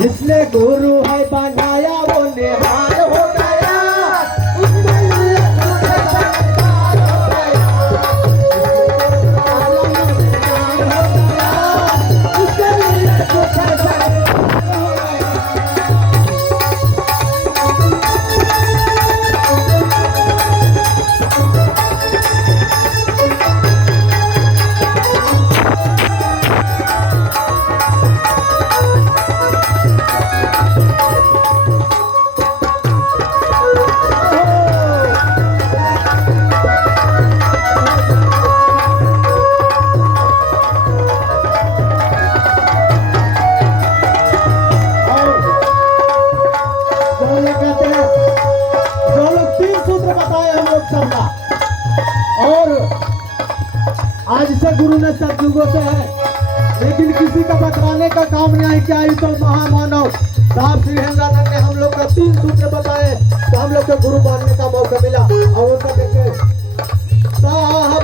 जिसने गुरु है बनाया वो निहाल हो गया, उसके लिए छोटे संस्कार हो गया। उसके लिए छोटे संस्कार हो गया। और आज से गुरु ने सब युगों से है, लेकिन किसी का बतलाने का काम नहीं है। क्या ये तो महामानव साहब श्री हेमरानंद ने हम लोग को 3 सूत्र बताए, तो हम लोग को गुरु मानने का मौका मिला। और उनका देखे साहब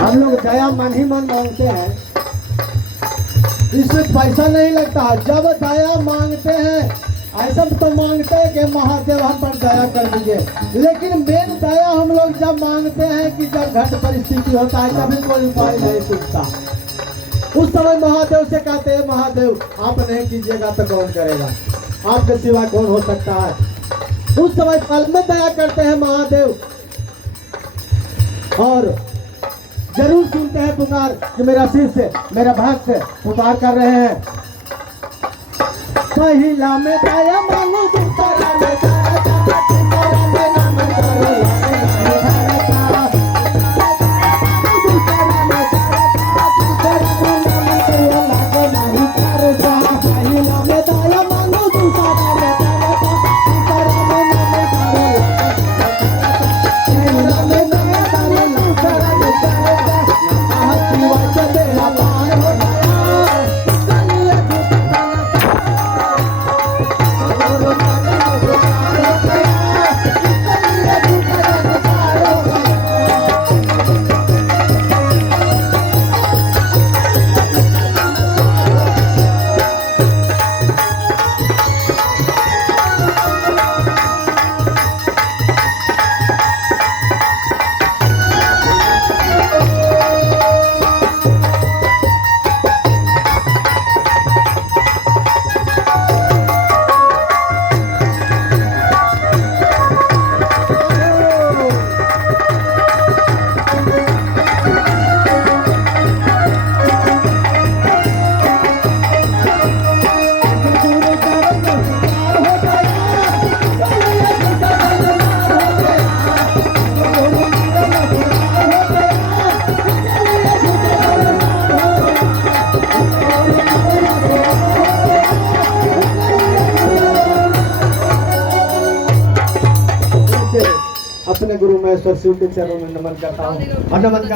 हम लोग दया मन ही मन मांगते हैं, इसमें पैसा नहीं लगता। जब दया मांगते हैं ऐसा तो मांगते हैं कि महादेव हम पर दया कर दीजिए, लेकिन मेन दया हम लोग जब मांगते हैं कि जब घट परिस्थिति होता है तभी कोई उपाय नहीं सूझता। उस समय महादेव से कहते हैं महादेव आप नहीं कीजिएगा तो कौन करेगा, आपके सिवा कौन हो सकता है। उस समय पल में दया करते हैं महादेव और जरूर सुनते हैं पुकार कि मेरा शिष्य मेरा भक्त पुकार कर रहे हैं। पहिला में दया मांगो दूसरा में तीसरा में नाम करो Oh, से अपने गुरु महेश्वर शिव के चरणों में नमन करता हूँ और नमन